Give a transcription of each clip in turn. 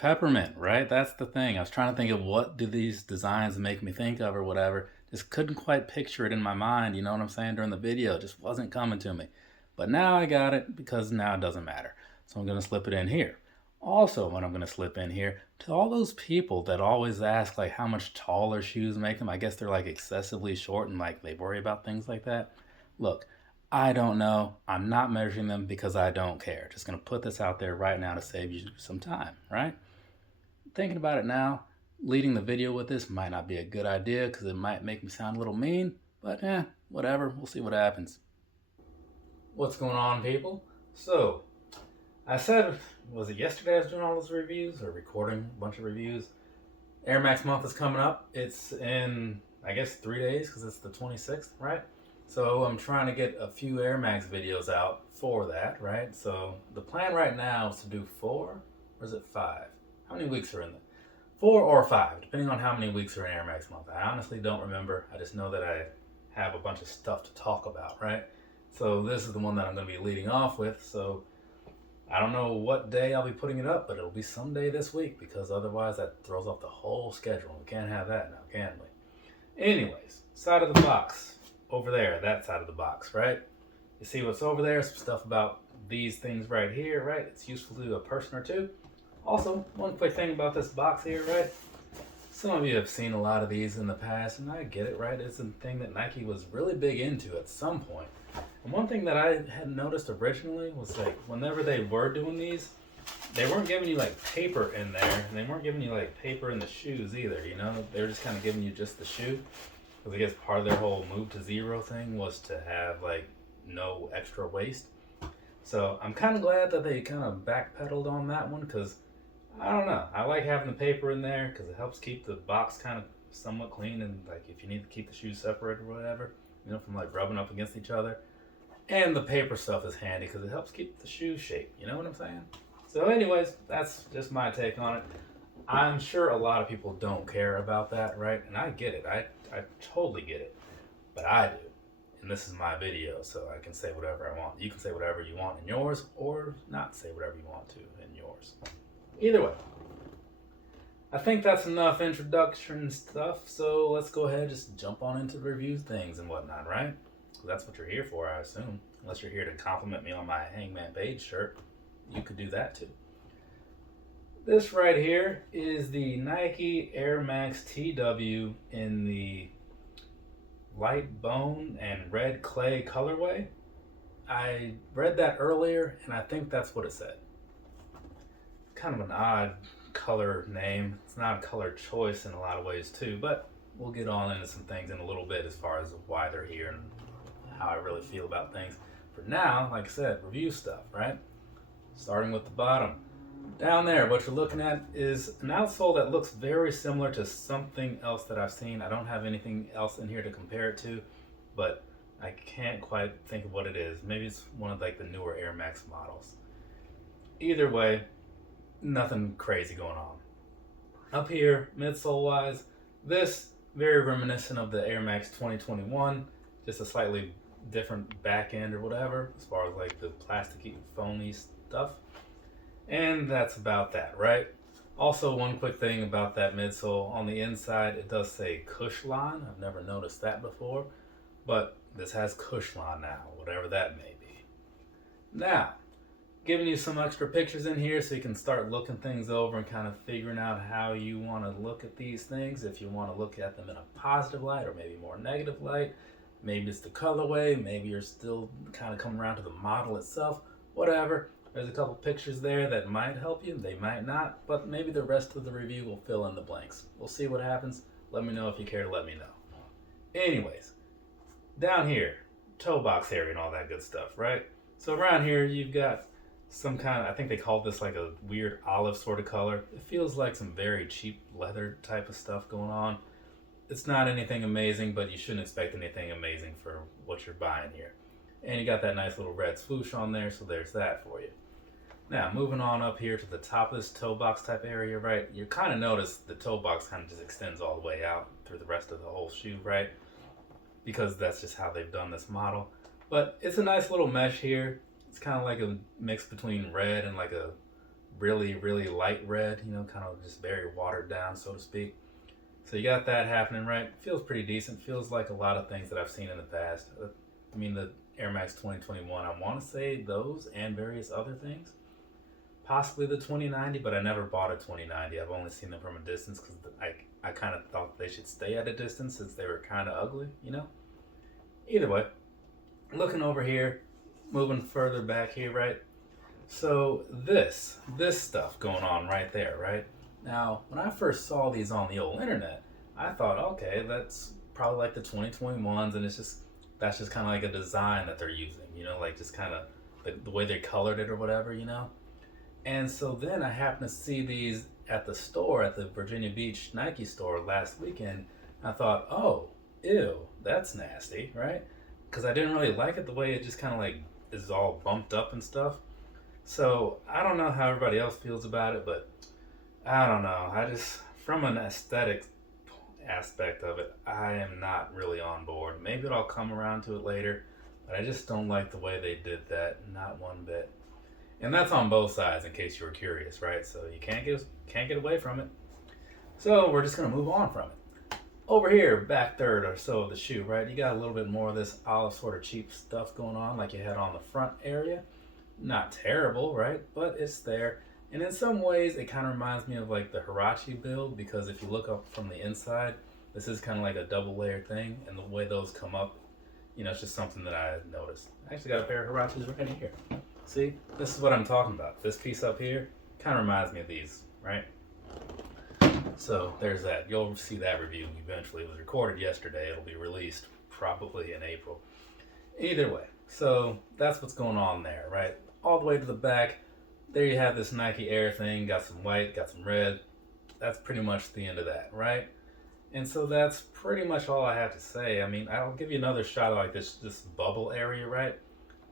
Peppermint, right? That's the thing. I was trying to think of what do these designs make me think of or whatever. Just couldn't quite picture it in my mind, you know what I'm saying, during the video. It just wasn't coming to me. But now I got it because now it doesn't matter. So I'm going to slip it in here. Also, what I'm going to slip in here, to all those people that always ask like how much taller shoes make them, I guess they're like excessively short and like they worry about things like that. Look, I don't know. I'm not measuring them because I don't care. Just going to put this out there right now to save you some time, right? Thinking about it now, leading the video with this might not be a good idea because it might make me sound a little mean, but whatever, we'll see what happens. What's going on, people? So, I said, was it yesterday I was doing all those reviews or recording a bunch of reviews? Air Max month is coming up. It's in, I guess, 3 days because it's the 26th, right? So I'm trying to get a few Air Max videos out for that, right? So the plan right now is to do 4, or is it 5? How many weeks are in it? 4 or 5, depending on how many weeks are in Air Max month. I honestly don't remember. I just know that I have a bunch of stuff to talk about, right? So this is the one that I'm going to be leading off with. So I don't know what day I'll be putting it up, but it'll be someday this week because otherwise that throws off the whole schedule. We can't have that now, can we? Anyways, side of the box. Over there, that side of the box, right? You see what's over there? Some stuff about these things right here, right? It's useful to a person or two. Also, one quick thing about this box here, right? Some of you have seen a lot of these in the past, and I get it, right? It's a thing that Nike was really big into at some point. And one thing that I had noticed originally was like whenever they were doing these, they weren't giving you like paper in there, and they weren't giving you like paper in the shoes either, you know? They were just kind of giving you just the shoe. Because I guess part of their whole move to zero thing was to have like no extra waste. So I'm kind of glad that they kind of backpedaled on that one because I don't know. I like having the paper in there because it helps keep the box kind of somewhat clean and like if you need to keep the shoes separate or whatever, you know, from like rubbing up against each other. And the paper stuff is handy because it helps keep the shoe shape. You know what I'm saying? So anyways, that's just my take on it. I'm sure a lot of people don't care about that, right? And I get it. I totally get it. But I do. And this is my video, so I can say whatever I want. You can say whatever you want in yours, or not say whatever you want to in yours. Either way. I think that's enough introduction stuff, so let's go ahead and just jump on into review things and whatnot, right? That's what you're here for, I assume. Unless you're here to compliment me on my Hangman Page shirt. You could do that too. This right here is the Nike Air Max TW in the light bone and red clay colorway. I read that earlier and I think that's what it said. Kind of an odd color name. It's not a color choice in a lot of ways too, but we'll get on into some things in a little bit as far as why they're here and how I really feel about things. For now, like I said, review stuff, right? Starting with the bottom. Down there, what you're looking at is an outsole that looks very similar to something else that I've seen. I don't have anything else in here to compare it to, but I can't quite think of what it is. Maybe it's one of like the newer Air Max models. Either way, nothing crazy going on. Up here, midsole wise, this very reminiscent of the Air Max 2021, just a slightly different back end or whatever, as far as like the plasticky, foamy stuff. And that's about that, right? Also, one quick thing about that midsole. On the inside, it does say Cushlon. I've never noticed that before. But this has Cushlon now, whatever that may be. Now, giving you some extra pictures in here so you can start looking things over and kind of figuring out how you want to look at these things. If you want to look at them in a positive light or maybe more negative light. Maybe it's the colorway. Maybe you're still kind of coming around to the model itself. Whatever. There's a couple pictures there that might help you, they might not, but maybe the rest of the review will fill in the blanks. We'll see what happens. Let me know if you care to let me know. Anyways, down here, toe box area and all that good stuff, right? So around here you've got some kind of, I think they call this like a weird olive sort of color. It feels like some very cheap leather type of stuff going on. It's not anything amazing, but you shouldn't expect anything amazing for what you're buying here. And you got that nice little red swoosh on there, so there's that for you. Now, moving on up here to the top of this toe box type area, right? You kind of notice the toe box kind of just extends all the way out through the rest of the whole shoe, right? Because that's just how they've done this model. But it's a nice little mesh here. It's kind of like a mix between red and like a really, really light red, you know, kind of just very watered down, so to speak. So you got that happening, right? Feels pretty decent. Feels like a lot of things that I've seen in the past. I mean, the Air Max 2021, I want to say those and various other things. Possibly the 2090, but I never bought a 2090. I've only seen them from a distance because I kind of thought they should stay at a distance since they were kind of ugly, you know? Either way, looking over here, moving further back here, right? So this stuff going on right there, right? Now, when I first saw these on the old internet, I thought, okay, that's probably like the 2021s, and that's just kind of like a design that they're using, you know, like just kind of the way they colored it or whatever, you know. And so then I happened to see these at the store, at the Virginia Beach Nike store last weekend. I thought, oh, ew, that's nasty, right? Because I didn't really like it the way it just kind of like is all bumped up and stuff. So I don't know how everybody else feels about it, but I don't know. I just, from an aesthetic aspect of it, I am not really on board. Maybe I'll come around to it later, but I just don't like the way they did that, not one bit. And that's on both sides, in case you were curious, right? So you can't get away from it. So we're just gonna move on from it. Over here, back third or so of the shoe, right? You got a little bit more of this olive sort of cheap stuff going on, like you had on the front area. Not terrible, right? But it's there. And in some ways, it kind of reminds me of like the Huarache build, because if you look up from the inside, this is kind of like a double layer thing, and the way those come up, you know, it's just something that I noticed. I actually got a pair of Huaraches right here. See, this is what I'm talking about. This piece up here kind of reminds me of these, right? So there's that. You'll see that review eventually. It was recorded yesterday. It'll be released probably in April. Either way, so that's what's going on there, right? All the way to the back, there you have this Nike Air thing. Got some white, got some red. That's pretty much the end of that, right? And so that's pretty much all I have to say. I mean, I'll give you another shot of like this bubble area, right?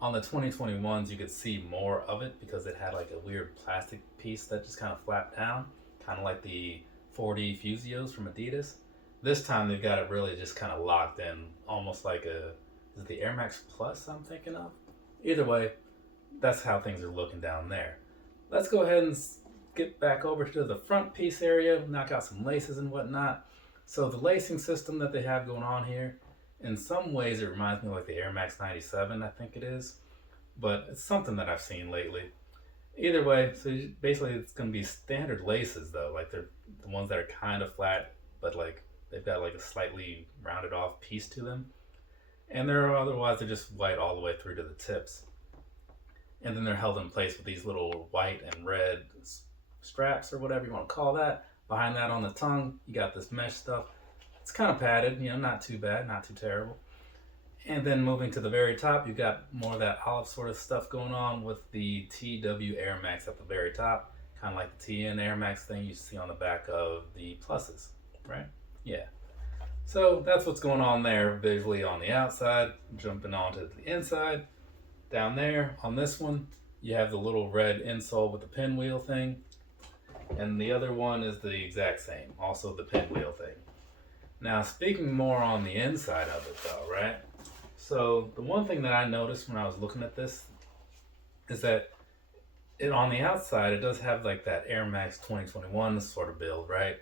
On the 2021s, you could see more of it because it had like a weird plastic piece that just kind of flapped down, kind of like the 4D Fusios from Adidas. This time they've got it really just kind of locked in, almost like is it the Air Max Plus I'm thinking of? Either way, that's how things are looking down there. Let's go ahead and get back over to the front piece area, knock out some laces and whatnot. So the lacing system that they have going on here, in some ways it reminds me of like the Air Max 97, I think it is. But it's something that I've seen lately. Either way, so basically it's going to be standard laces though. Like they're the ones that are kind of flat, but like they've got like a slightly rounded off piece to them. And they're just white all the way through to the tips. And then they're held in place with these little white and red straps or whatever you want to call that. Behind that on the tongue, you got this mesh stuff. It's kind of padded, you know, not too bad, not too terrible. And then moving to the very top, you've got more of that olive sort of stuff going on with the TW Air Max at the very top. Kind of like the TN Air Max thing you see on the back of the Pluses, right? Yeah. So that's what's going on there visually on the outside. Jumping onto the inside. Down there on this one, you have the little red insole with the pinwheel thing. And the other one is the exact same, also the pinwheel thing. Now, speaking more on the inside of it though, right? So the one thing that I noticed when I was looking at this is that on the outside, it does have like that Air Max 2021 sort of build, right?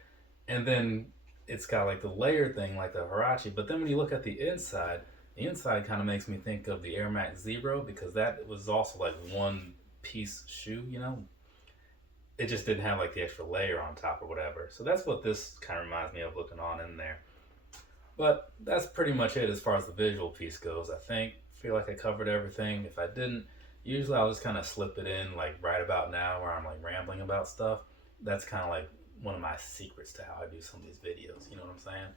And then it's got like the layer thing like the Huarache. But then when you look at the inside kind of makes me think of the Air Max Zero, because that was also like one piece shoe, you know? It just didn't have like the extra layer on top or whatever. So that's what this kind of reminds me of looking on in there. But that's pretty much it as far as the visual piece goes, I think. Feel like I covered everything. If I didn't, usually I'll just kind of slip it in like right about now where I'm like rambling about stuff. That's kind of like one of my secrets to how I do some of these videos, you know what I'm saying?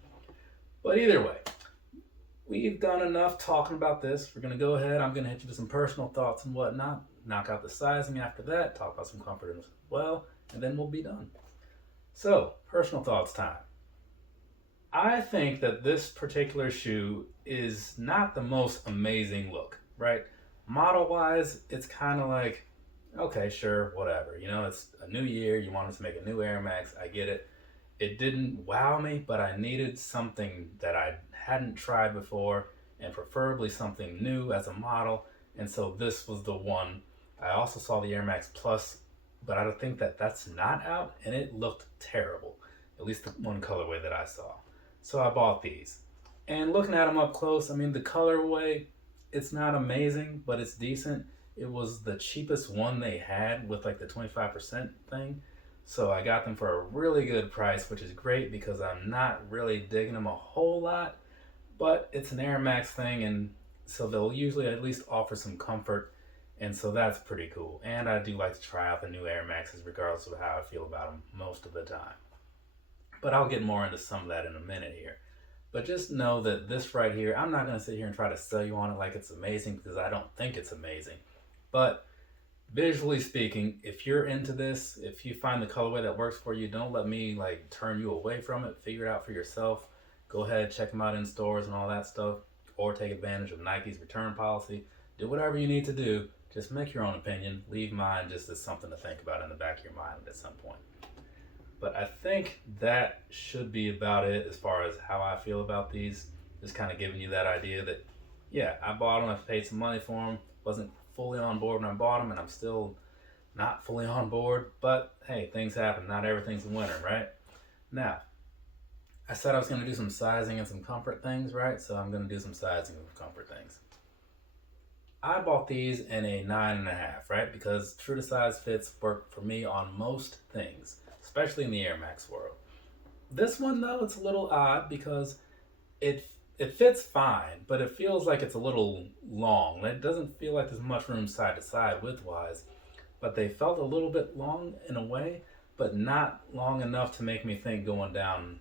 But either way, we've done enough talking about this. We're going to go ahead. I'm going to hit you with some personal thoughts and whatnot. Knock out the sizing after that. Talk about some comfort as well. And then we'll be done. So, personal thoughts time. I think that this particular shoe is not the most amazing look, right? Model-wise, it's kind of like, okay, sure, whatever. You know, it's a new year. You wanted to make a new Air Max. I get it. It didn't wow me, but I needed something that I hadn't tried before, and preferably something new as a model. And so this was the one. I also saw the Air Max Plus but I think that that's not out, and it looked terrible, at least the one colorway that I saw. So I bought these. And looking at them up close, I mean, the colorway, it's not amazing, but it's decent. It was the cheapest one they had with like the 25% thing. So I got them for a really good price, which is great because I'm not really digging them a whole lot, but it's an Air Max thing, and so they'll usually at least offer some comfort, and so that's pretty cool. And I do like to try out the new Air Maxes regardless of how I feel about them most of the time. But I'll get more into some of that in a minute here. But just know that this right here, I'm not going to sit here and try to sell you on it like it's amazing because I don't think it's amazing. But visually speaking, if you're into this, if you find the colorway that works for you, don't let me like turn you away from it. Figure it out for yourself. Go ahead, check them out in stores and all that stuff, or take advantage of Nike's return policy. Do whatever you need to do. Just make your own opinion. Leave mine just as something to think about in the back of your mind at some point. But I think that should be about it as far as how I feel about these. Just kind of giving you that idea that, yeah, I bought them, I paid some money for them, wasn't fully on board when I bought them, and I'm still not fully on board. But hey, things happen. Not everything's a winner, right? Now, I said I was going to do some sizing and some comfort things, right? So I'm going to do some sizing and comfort things. I bought these in a 9.5, right? Because true to size fits work for me on most things, especially in the Air Max world. This one though, it's a little odd because it fits fine, but it feels like it's a little long. It doesn't feel like there's much room side to side width-wise, but they felt a little bit long in a way, but not long enough to make me think going down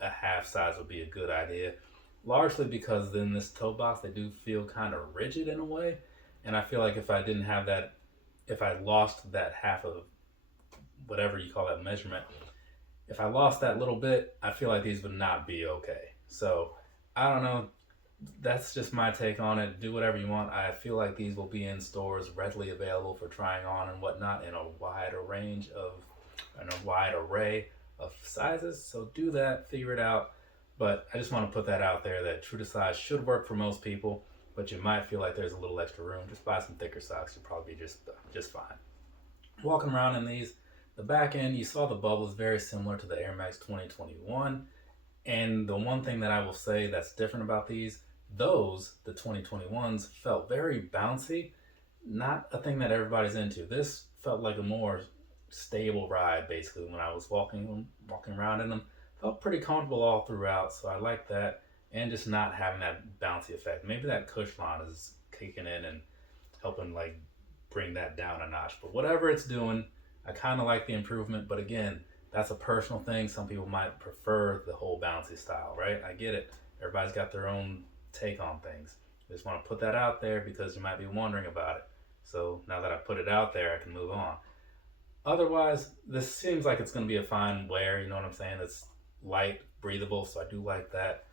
a half size would be a good idea. Largely because in this toe box, they do feel kind of rigid in a way, and I feel like if I didn't have that, if I lost that half of whatever you call that measurement, if I lost that little bit, I feel like these would not be okay. So I don't know. That's just my take on it. Do whatever you want. I feel like these will be in stores readily available for trying on and whatnot in a wide array of sizes. So do that, figure it out. But I just want to put that out there that true to size should work for most people, but you might feel like there's a little extra room. Just buy some thicker socks. You'll probably be just fine. Walking around in these, the back end, you saw the bubbles very similar to the Air Max 2021. And the one thing that I will say that's different about these, the 2021s, felt very bouncy. Not a thing that everybody's into. This felt like a more stable ride, basically, when I was walking around in them. Felt pretty comfortable all throughout, so I like that. And just not having that bouncy effect. Maybe that Cushlon is kicking in and helping like bring that down a notch. But whatever it's doing, I kind of like the improvement. But again, that's a personal thing. Some people might prefer the whole bouncy style, right? I get it. Everybody's got their own take on things. I just want to put that out there because you might be wondering about it. So now that I put it out there, I can move on. Otherwise, this seems like it's going to be a fine wear. You know what I'm saying? It's light, breathable, so I do like that.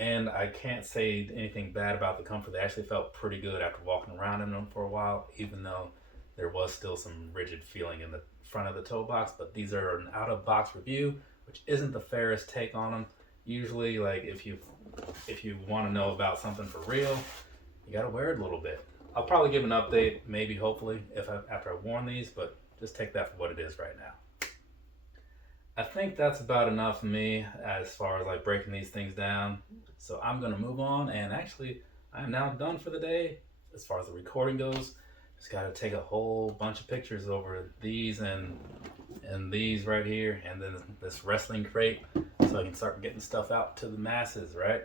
And I can't say anything bad about the comfort. They actually felt pretty good after walking around in them for a while, even though there was still some rigid feeling in the front of the toe box. But these are an out-of-box review, which isn't the fairest take on them. Usually, like if you want to know about something for real, you got to wear it a little bit. I'll probably give an update, maybe, hopefully, after I've worn these, but just take that for what it is right now. I think that's about enough for me as far as like breaking these things down. So I'm going to move on, and actually I am now done for the day as far as the recording goes. Just got to take a whole bunch of pictures over these and these right here, and then this wrestling crate, so I can start getting stuff out to the masses, right?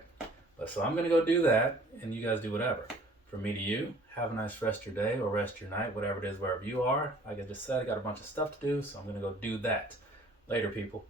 But so I'm going to go do that, and you guys do whatever. From me to you, have a nice rest of your day or rest of your night, whatever it is, wherever you are. Like I just said, I got a bunch of stuff to do, so I'm going to go do that. Later, people.